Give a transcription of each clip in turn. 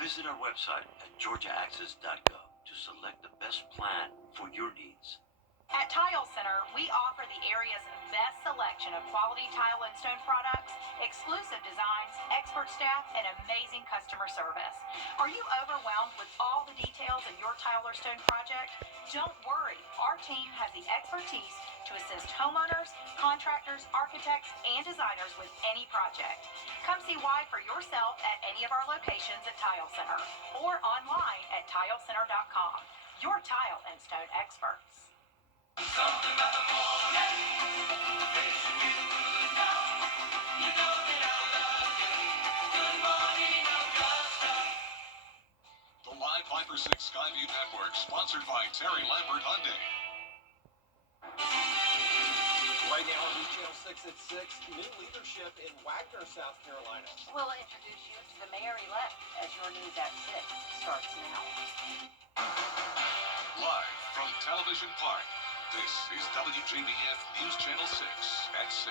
Visit our website at georgiaaccess.gov to select the best plan for your needs. At Tile Center, we offer the area's best selection of quality tile and stone products, exclusive designs, expert staff, and amazing customer service. Are you overwhelmed with all the details in your tile or stone project? Don't worry, our team has the expertise to assist homeowners, contractors, architects, and designers with any project. Come see why for yourself at any of our locations at Tile Center or online at tilecenter.com. Your tile and stone experts. Something about the morning, wishing you would know. You know that I love you. Good morning, Augusta. The Live 5 for 6 Skyview Network, sponsored by Terry Lambert Hyundai. Right now on News Channel 6 at 6, new leadership in Wagner, South Carolina. We'll introduce you to the mayor-elect as your news at 6 starts now. Live from Television Park, this is WJBF News Channel 6 at 6.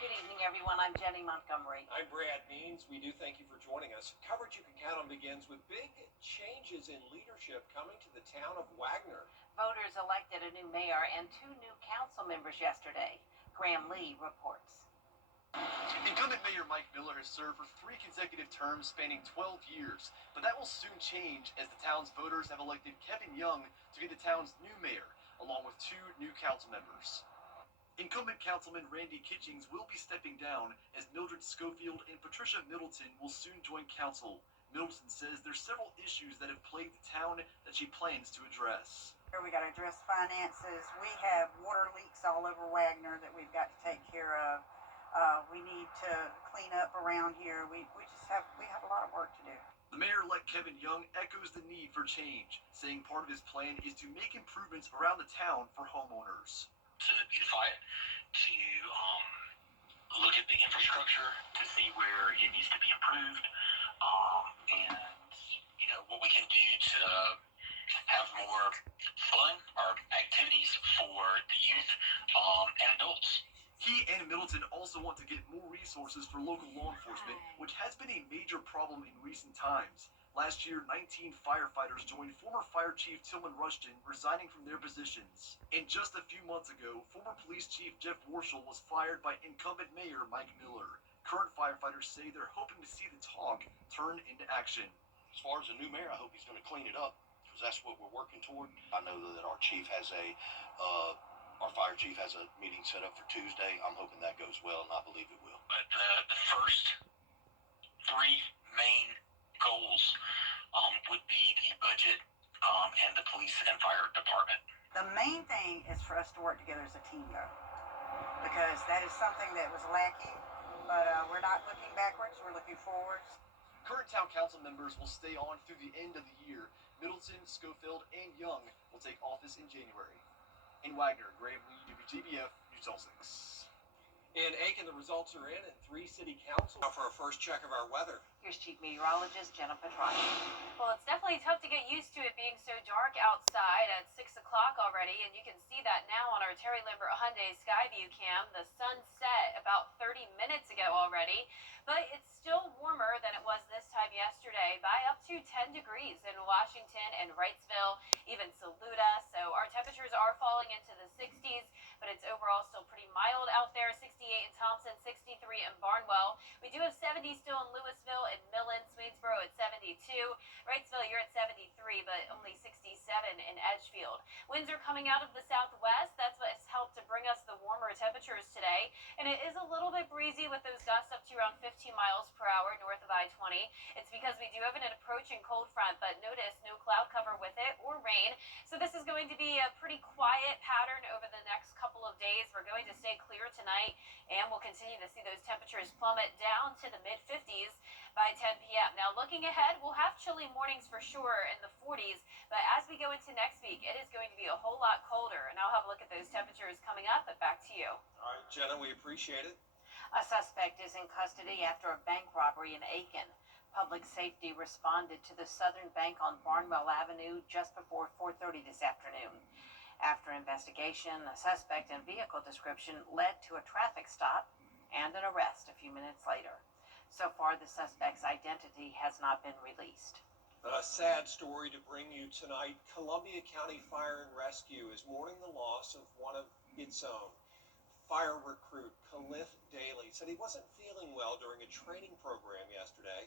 Good evening, everyone. I'm Jenny Montgomery. I'm Brad Means. We do thank you for joining us. Coverage you can count on begins with big changes in leadership coming to the town of Wagner. Voters elected a new mayor and 2 new council members yesterday. Graham Lee reports. Incumbent Mayor Mike Miller has served for 3 consecutive terms spanning 12 years, but that will soon change as the town's voters have elected Kevin Young to be the town's new mayor, along with 2 new council members. Incumbent Councilman Randy Kitchings will be stepping down as Mildred Schofield and Patricia Middleton will soon join council. Middleton says there's several issues that have plagued the town that she plans to address. We got to address finances. We have water leaks all over Wagner that we've got to take care of. We need to clean up around here. We have a lot of work to do. The mayor-elect Kevin Young echoes the need for change, saying part of his plan is to make improvements around the town for homeowners. To beautify it, to look at the infrastructure, to see where it needs to be improved, and what we can do to have more fun or activities for the youth and adults. He and Middleton also want to get more resources for local law enforcement, which has been a major problem in recent times. Last year, 19 firefighters joined former Fire Chief Tillman Rushton, resigning from their positions. And just a few months ago, former Police Chief Jeff Warshall was fired by incumbent Mayor Mike Miller. Current firefighters say they're hoping to see the talk turn into action. As far as the new mayor, I hope he's going to clean it up, because that's what we're working toward. I know that our chief has our fire chief has a meeting set up for Tuesday. I'm hoping that goes well, and I believe it will. But the first 3 main goals would be the budget and the police and fire department. The main thing is for us to work together as a team, though, because that is something that was lacking. But we're not looking backwards. We're looking forwards. Current town council members will stay on through the end of the year. Middleton, Schofield, and Young will take office in January. In Wagner, Graham Lee, WJBF, News Channel 6. In Aiken, the results are in, and 3 city councils. Now for our first check of our weather. Here's Chief Meteorologist Jenna Petroni. Well, it's definitely tough to get used to it being so dark outside at 6 o'clock already, and you can see that now on our Terry Lambert Hyundai Skyview cam. The sun set about 30 minutes ago already, but it's still warmer than it was this time yesterday by up to 10 degrees in Washington and Wrightsville, even Saluda. So our temperatures are falling into the 60s, but it's overall still pretty mild out there. 68 in Thompson, 63 in Barnwell. We do have 70 still in Louisville and Millen, Swedesboro at 72. Wrightsville, you're at 73, but only 67 in Edgefield. Winds are coming out of the southwest. That's what's helped to bring us the warmer temperatures today. And it is a little bit breezy with those gusts up to around 15 miles per hour north of I-20. It's because we do have an approaching cold front, but notice no cloud cover with it or rain. So this is going to be a pretty quiet pattern over the next couple of days. We're going to stay clear tonight, and we'll continue to see those temperatures plummet down to the mid-50s by 10 p.m. Now, looking ahead, we'll have chilly mornings for sure in the 40s, but as we go into next week, it is going to be a whole lot colder, and I'll have a look at those temperatures coming up, but back to you. All right, Jenna, we appreciate it. A suspect is in custody after a bank robbery in Aiken. Public safety responded to the Southern Bank on Barnwell Avenue just before 4:30 this afternoon. After investigation, a suspect and vehicle description led to a traffic stop and an arrest. few minutes later. So far, the suspect's identity has not been released. A sad story to bring you tonight. Columbia County Fire and Rescue is mourning the loss of one of its own. Fire recruit Khalif Daly said he wasn't feeling well during a training program yesterday.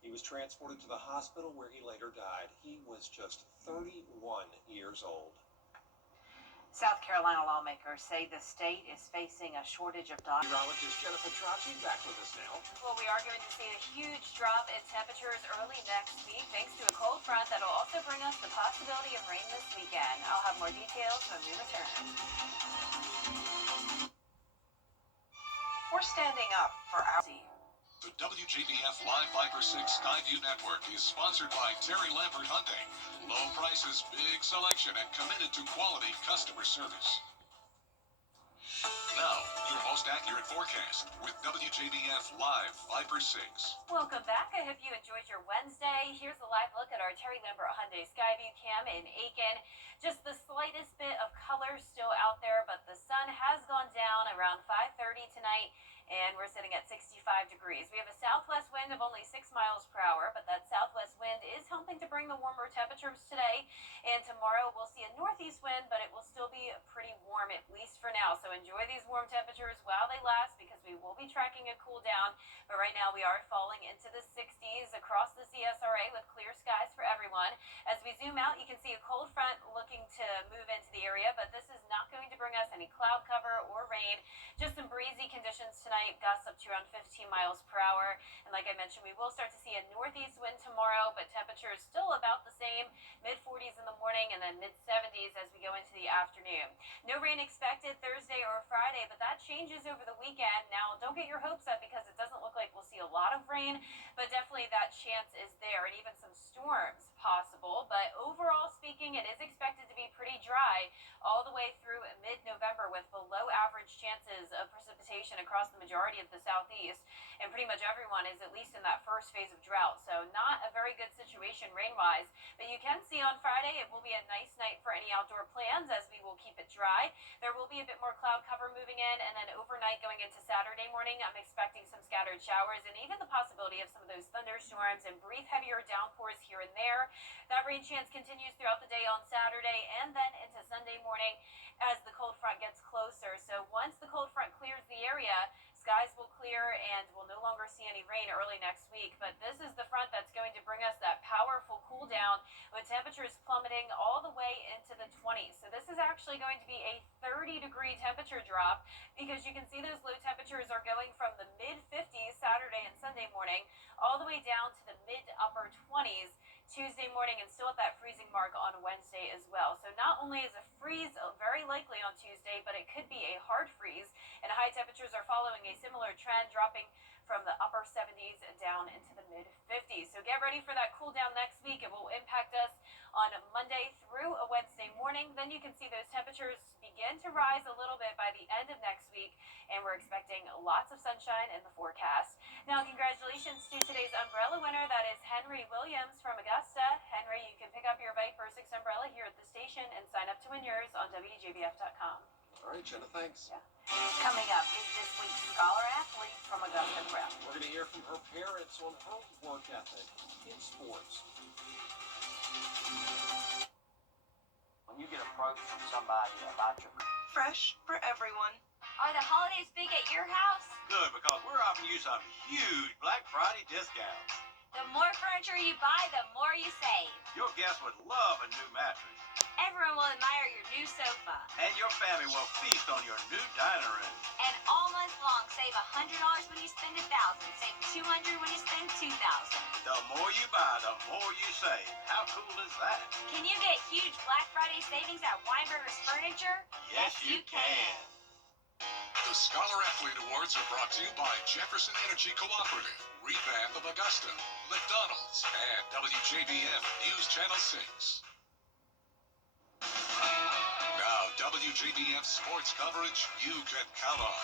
He was transported to the hospital where he later died. He was just 31 years old. South Carolina lawmakers say the state is facing a shortage of doctors. Meteorologist Jennifer Tracci back with us now. Well, we are going to see a huge drop in temperatures early next week thanks to a cold front that'll also bring us the possibility of rain this weekend. I'll have more details when we return. We're standing up for our... The WJBF Live Viper 6 Skyview Network is sponsored by Terry Lambert Hyundai. Low prices, big selection, and committed to quality customer service. Now, your most accurate forecast with WJBF Live Viper 6. Welcome back. I hope you enjoyed your Wednesday. Here's a live look at our Terry Lambert Hyundai Skyview Cam in Aiken. Just the slightest bit of color still out there, but the sun has gone down around 5:30 tonight, and we're sitting at 65 degrees. We have a southwest wind of only 6 miles per hour, but that southwest wind is helping to bring the warmer temperatures today. And tomorrow we'll see a northeast wind, but it will still be pretty warm, at least for now. So enjoy these warm temperatures while they last, because we will be tracking a cool down. But right now we are falling into the 60s across the CSRA with clear skies for everyone. As we zoom out, you can see a cold front looking to move into the area, but this is not going to bring us any cloud cover or rain. Just some breezy conditions tonight, gusts up to around 15 miles per hour. And like I mentioned, we will start to see a northeast wind tomorrow, but temperatures still about the same, mid-40s in the morning and then mid-70s as we go into the afternoon. No rain expected Thursday or Friday, but that changes over the weekend. Now, don't get your hopes up, because it doesn't look like we'll see a lot of rain, but definitely that chance is there, and even some storms possible. But overall speaking, it is expected to be pretty dry all the way through mid-November, with below average chances of precipitation across the majority of the southeast, and pretty much everyone is at least in that first phase of drought. So not a very good situation rain-wise, but you can see on Friday it will be a nice night for any outdoor plans, as we will keep it dry. There will be a bit more cloud cover moving in, and then overnight going into Saturday morning, I'm expecting some scattered showers and even the possibility of some of those thunderstorms and brief heavier downpours here and there. That rain chance continues throughout the day on Saturday and then into Sunday morning as the cold front gets closer. So once the cold front clears the area, skies will clear and we'll no longer see any rain early next week. But this is the front that's going to bring us that powerful cool down, with temperatures plummeting all the way into the 20s. So this is actually going to be a 30-degree temperature drop, because you can see those low temperatures are going from the mid-50s Saturday and Sunday morning all the way down to the mid-upper 20s Tuesday morning, and still at that freezing mark on Wednesday as well. So not only is a freeze very likely on Tuesday, but it could be a hard freeze, and high temperatures are following a similar trend, dropping from the upper 70s down into the mid-50s. So get ready for that cool down next week. It will impact us on Monday through a Wednesday morning. Then you can see those temperatures begin to rise a little bit by the end of next week, and we're expecting lots of sunshine in the forecast. Now, congratulations to today's umbrella winner. That is Henry Williams from Augusta. Henry, you can pick up your Viper 6 umbrella here at the station and sign up to win yours on WJBF.com. All right, Jenna, thanks. Yeah. Coming up is this week's Scholar Athlete from Augusta Prep. We're going to hear from her parents on her work ethic in sports. When you get approached from somebody about your... Fresh for everyone. Are the holidays big at your house? Good, because we're offering you some huge Black Friday discounts. The more furniture you buy, the more you save. Your guests would love a new mattress, Everyone will admire your new sofa. and your family will feast on your new dining room. And all month long, save $100 when you spend $1,000. Save $200 when you spend $2,000. The more you buy, the more you save. How cool is that? Can you get huge Black Friday savings at Weinberger's Furniture? Yes, you can. The Scholar Athlete Awards are brought to you by Jefferson Energy Cooperative, Revamp of Augusta, McDonald's, and WJBF News Channel 6. Now, WJBF sports coverage you can count on.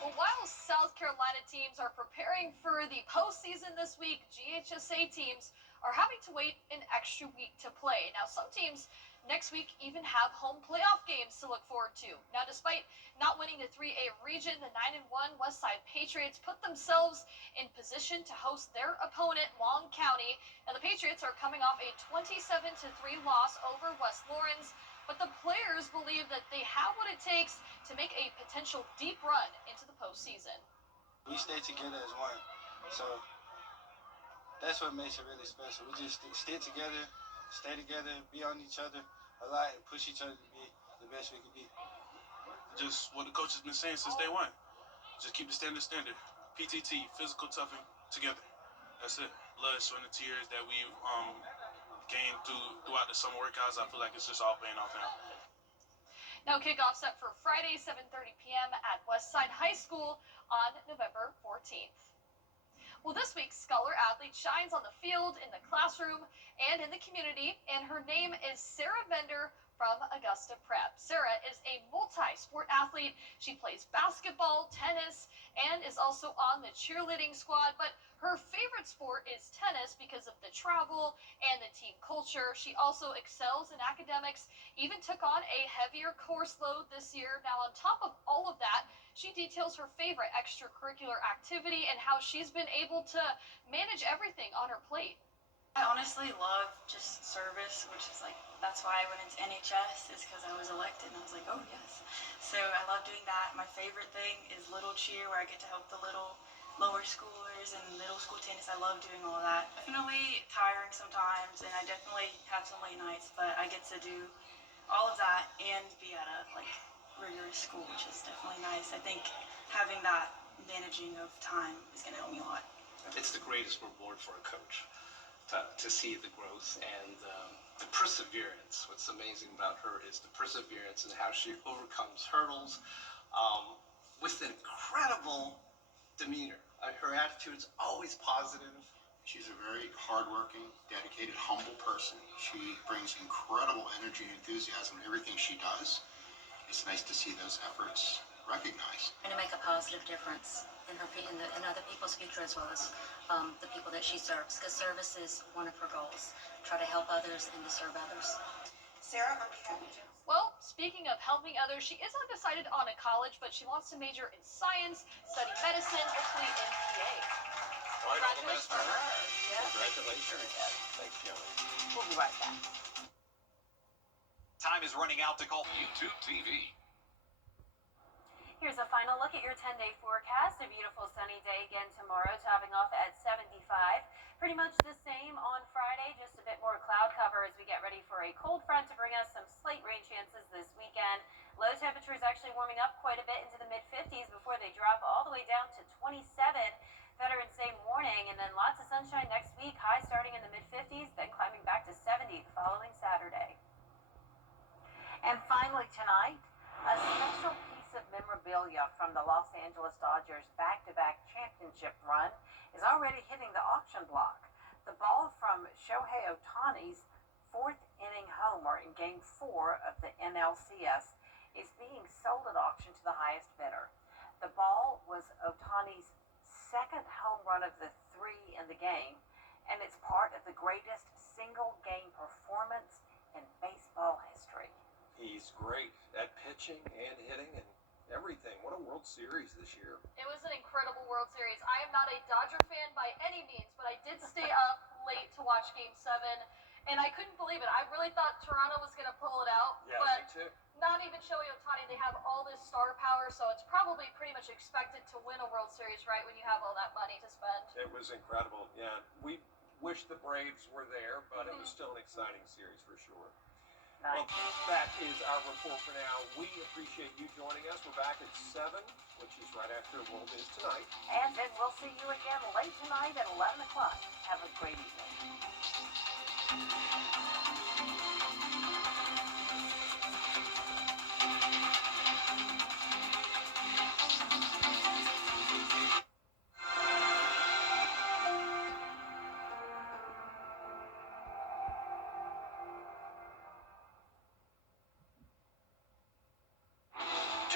Well, while South Carolina teams are preparing for the postseason this week, GHSA teams are having to wait an extra week to play. Now, some teams next week even have home playoff games to look forward to. Now, despite not winning the 3A region, the 9-1 Westside Patriots put themselves in position to host their opponent, Long County. Now, the Patriots are coming off a 27-3 loss over West Lawrence, but the players believe that they have what it takes to make a potential deep run into the postseason. We stay together as one, so that's what makes it really special. We just stick together, stay together, be on each other a lot, and push each other to be the best we can be. Just what the coach has been saying since day one. Just keep the standard. PTT, physical toughing together. That's it. Blood, sweat, and tears that we've gained throughout the summer workouts. I feel like it's just all paying off now. Now, kickoff set for Friday, 7:30 p.m. at Westside High School on November 14th. Well, this week's Scholar Athlete shines on the field, in the classroom, and in the community, and her name is Sarah Bender from Augusta Prep. Sarah is a multi-sport athlete. She plays basketball, tennis, and is also on the cheerleading squad, but her favorite sport is tennis because of the travel and the team culture. She also excels in academics, even took on a heavier course load this year. Now, on top of all of that, she details her favorite extracurricular activity and how she's been able to manage everything on her plate. I honestly love just service, which is like, that's why I went into NHS, is because I was elected, and I was like, oh yes. So I love doing that. My favorite thing is little cheer, where I get to help the little lower schoolers, and middle school tennis. I love doing all of that. Definitely tiring sometimes, and I definitely have some late nights, but I get to do all of that and be at a rigorous school, which is definitely nice. I think having that managing of time is going to help me a lot. It's the greatest reward for a coach to see the growth and the perseverance. What's amazing about her is the perseverance and how she overcomes hurdles with an incredible demeanor. Her attitude's always positive. She's a very hardworking, dedicated, humble person. She brings incredible energy and enthusiasm in everything she does. It's nice to see those efforts recognized. And to make a positive difference in other people's future, as well as the people that she serves, because service is one of her goals. Try to help others and to serve others. Sarah, on behalf of Jim. Well, speaking of helping others, she is undecided on a college, but she wants to major in science, study medicine, hopefully in PA. All right, all the best for her. Yeah. Congratulations. Thanks, Joey. We'll be right back. Time is running out to call YouTube TV. Here's a final look at your 10-day forecast. A beautiful sunny day again tomorrow, topping off at 75. Pretty much the same on Friday, just a bit more cloud cover as we get ready for a cold front to bring us some slight rain chances this weekend. Low temperatures actually warming up quite a bit into the mid-50s before they drop all the way down to 27 Veterans Day morning, and then lots of sunshine next week, high starting in the mid-50s, then climbing back to 70 the following Saturday. And finally tonight, a special piece of memorabilia from the Los Angeles Dodgers back-to-back championship run is already hitting the auction block. The ball from Shohei Ohtani's fourth inning homer in Game 4 of the NLCS is being sold at auction to the highest bidder. The ball was Ohtani's second home run of the 3 in the game, and it's part of the greatest single-game performance in baseball history. He's great at pitching and hitting and everything. What a World Series this year. It was an incredible World Series. I am not a Dodger fan by any means, but I did stay up late to watch Game 7, and I couldn't believe it. I really thought Toronto was going to pull it out, Yeah, but me too. not even Shohei Ohtani. They have all this star power, so it's probably pretty much expected to win a World Series, right, when you have all that money to spend. It was incredible. Yeah, we wish the Braves were there, but it was still an exciting series for sure. Well, that is our report for now. We appreciate you joining us. We're back at 7, which is right after World Is Tonight. And then we'll see you again late tonight at 11 o'clock. Have a great evening.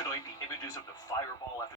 tonight. The images of the fireball after